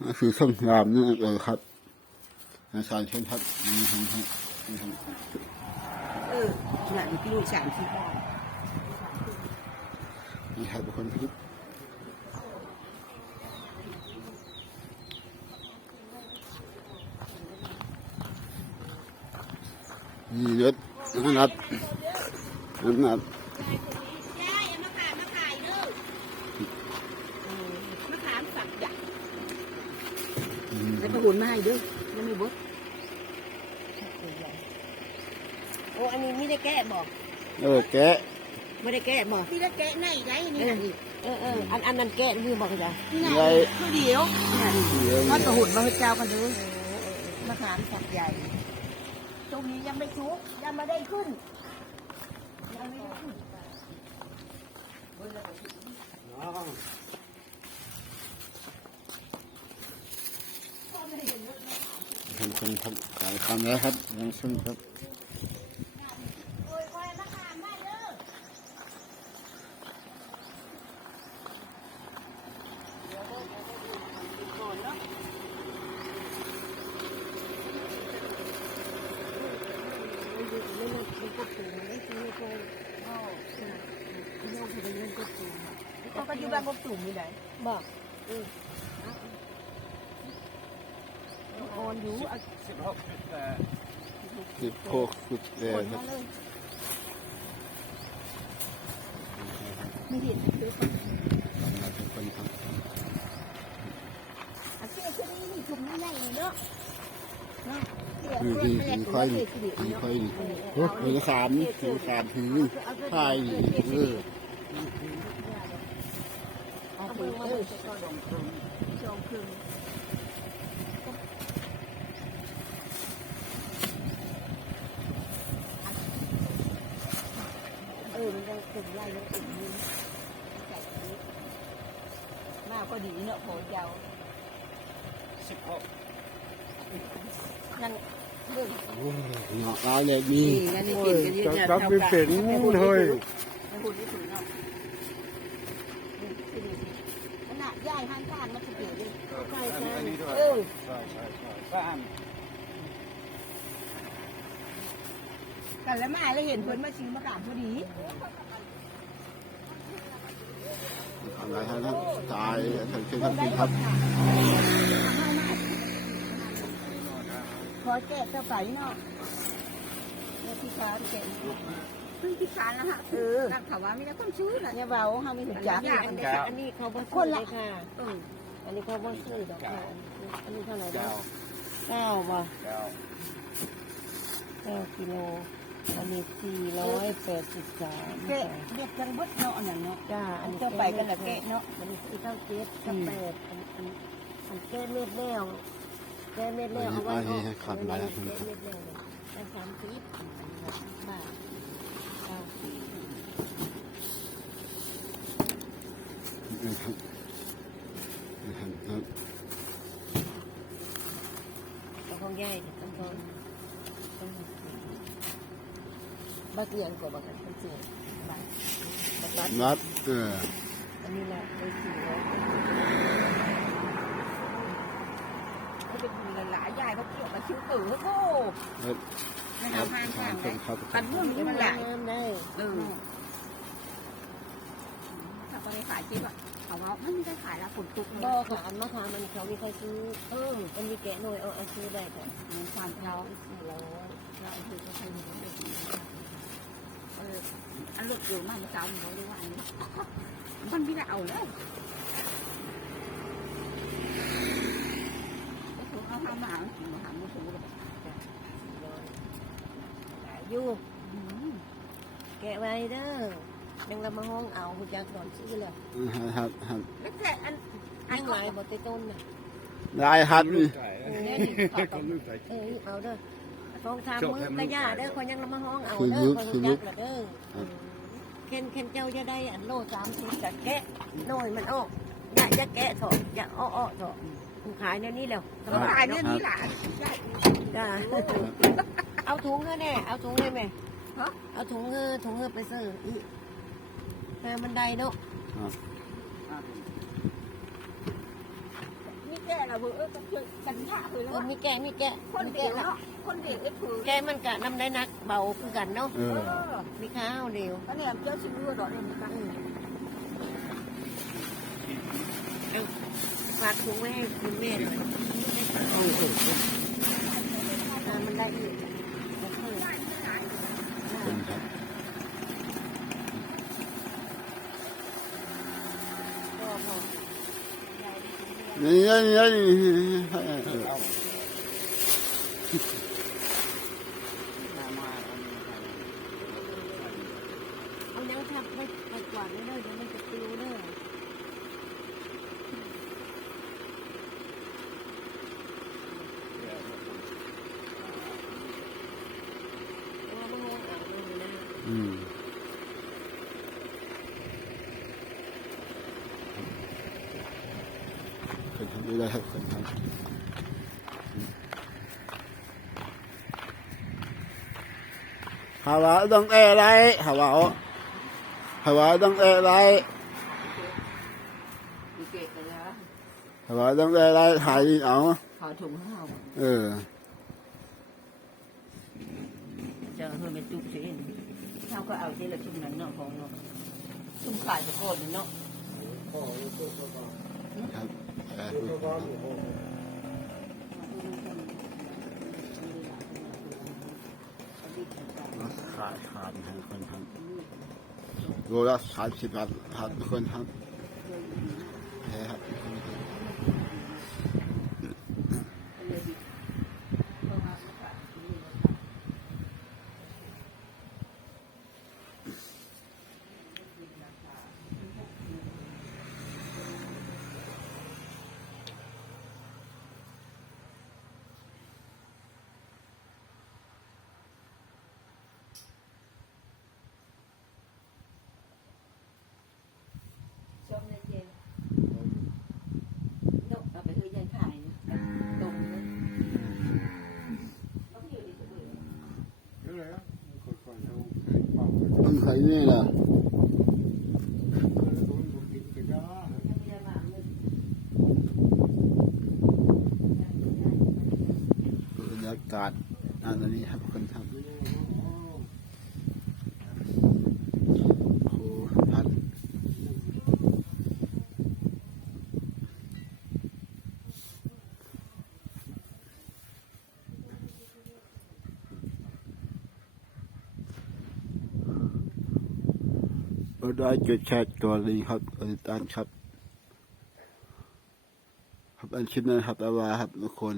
นั่นคือส้มรามนั่นเองครับอาจารย์เช่นครับนี่ครับนี่ครับเออหลังกิโลสามสิบบาทนี่ครับเป็นคนคิดนี่ยศนัดนัดายเอามาขายมาขายเด้อมาขามสักอย่าง อืม แล้วก็หุ่นมาให้เด้อยังไม่เบดโอ้อันนี้ไม่ได้แกะบอกเออแกะไม่ได้แกะบอกพี่ละแกะไหนได้นี่นะนี่เออเอออันอันนั้นแกะนี่บอกจ้ะนี่นะคือเดียวนี่เดี๋ยวก็กระหุ่นมาให้เจ้ากันเด้อมาขามสักใหญ่ตรงนี้ยังไม่ชุกยังไม่ได้ขึ้นยังไม่ได้ขึ้น ทำคนทำขายคำแล้วครับยังซึ่งครับโอ้ยโอ้ยมาขามมาเด้อมันอยู่ในนั้นมันก็สูงไม่มนี่ไปเล่นก็สูงเขาก็อยู่ บ้านกบตุ่มนี่ได้บอกเอออ่อนอยู่เอาสิบหกสิบแปดครับไม่เห็นเลยคนครับอาเซียนที่นี่ชุมนี่ใหญ่เนาะคือที่ถึงค่อยถึงค่อยโอ้ถึงสามถึงสามถึงใช่เออเอาไปเออจองคืน เออมันยัง ถึงไล่ยังถึงยืนใส่อันนี้มาก็ดีเนาะโผล่ยาวสิบหกนั่นเรื่องโอ้ยเนาะร้าเลยมีนี่นั่นนี่กินกันเยอะเนี่ยจับเป็นเฮ้ยไม่พูดไม่ถูกเนาะนี่คือดูสิขนาดย่ายห้างข้างมันจะเปลี่ยนเลยใช่ใช่เออใช่ใช่ใช่บ้านกันแล้วมาแล้วเห็นเพิ่นมาซื้อมะขามพอดี ทำไรครับตายถึงเช่นครับครับ ขอแจกเจ้าไก่เนาะเนี่ยพี่ค้าแจกเพิ่งพี่ค้าแล้วฮะเออนักข่าวว่ามีแต่คนซื้อน่ะเนี่ยเบาเฮามีถึงจักอันนี้อันนี้อันนี้เขาบ่ซื้อเลยค่ะเอออันนี้เขาบ่ซื้อดอกค่ะอันนี้เท่าไหร่เด้อเก้าบ่เก้ากิโล อันนี้สี่ร้อยแปดสิบสามแกะเด็ดจังเบิดเนาะอันนั้นเนาะจ้าอันนี้เจ้าไปกันละแกะเนาะอันนี้สี่เก้าเจ็ดกับแปดอันอันอันแก้เม็ดแล้วแก้เม็ดแล้วเอาไว้ออกแก้เม็ดแล้วเลยได้สามสิบบาทเก้าสิบนะครับนะครับแล้วของใหญ่ต้นต้น บักเรียนกว่าบักกันเป็นสี่บาทบักบัดนัดเอออันนี้แหละไปสี่ร้อยเขาเป็นคนหลายๆยายเขาเกี่ยวกับชิ้วตื่นโอ้ครับไม่ครับทำห้างทาข้างเลยปันมุ่นนี่มันหลายน้ำได้เออถ้าไปขายจริงอะเขาว่าไม่มีใครขายละฝนตกบ่บ่ค่ะอันมะขามมันเขามีใครซื้อเออมันมีแกะหน่อยเอาเอาซื้อได้ค่มือนความเราสี่ร้อยเราคือก็คือมันเป็นอย่างนี้ค่ะเอออันเลือกเกี่ยวมากเมื่อเช้าเขาเรียกว่าอันนี้มันไม่ได้เอาแล้วเขาทำมาหาหาหมูสูงเลยอยู่แกะไว้เด้อยังเรามาห้องเอาคุณจักก่อนซื้อเลยครับครับแล้วแต่อันอัอันนก่หอนลายบ่ติต้นน่ะได้ครับนี่เออเออเอาเด้อ ฟองทามมือกระยาเด้อคนยังเรามาห้องเอาเด้อคนรู้จักละเด้อเข็นเข็นเจ้าจะได้อันโลสามสิบจะแกะหน่อยมันออกอย่าจะแกะเถอะอย่าอ้อๆเถอะขายในนี้แล้วเขาขายเนี่ยนี่หลานจ้าเอาถุงเถอะแน่เอาถุงเลยไหมเอาถุงเถอะถุงเถอะไปซื้ออีแม่มันได้เนาะ นี่แกเราเออกันเจอกันท่าเลยเอแล้อวมีแกะมีแกะคนมีเดียแกะวละเนาะคนเดียวเอฟคือแกะมันกะน้ำได้นักเบาคือกันเนาะเอเอออมีข้าวเดียวก็เนี่ยเจ้าชิมรู้ดอกเนี่ยมันก็ฝากถุงไว้ให้คุณแม่หน่อย เออเออเออ อ่ามันได้อีก เป็นครับ ก็พอ นี่นี่นี่เออเอายังทับไม่ไปกวาดไม่ได้เดี๋ยวมันจะปลิวเด้อเอามาโง่เอาเลยนอร์มันทำฮาวาต้องเอไรฮาวาฮาวาต้องเอไรดูเกตเลยนะฮา วาต้องเอไรถ่ายเอาขอถุงข้าวเออจะเฮือเป็นจุกสิข้าวก็เอาที่ละชุ่มนั้นเนาะ ของเนาะชุ่มขายจะโคตรเนาะครับเออขายขาดให้คนทำโลละสามสิบบาทครับคนทำแพ้ครับชมเลยเจนนกเอาไปคือยันขายนะตรงเลยต้องอยู่ดีกว่า ต้องใส่นี่ล่ะยังไม่ได้มาเลยบรรยากาศอันนี้ครับคนทำอ้พัน เราได้จุดแชร์ตัวนี้ครับติดตามครับครับอันชินนะครับอาวาครับทุกคน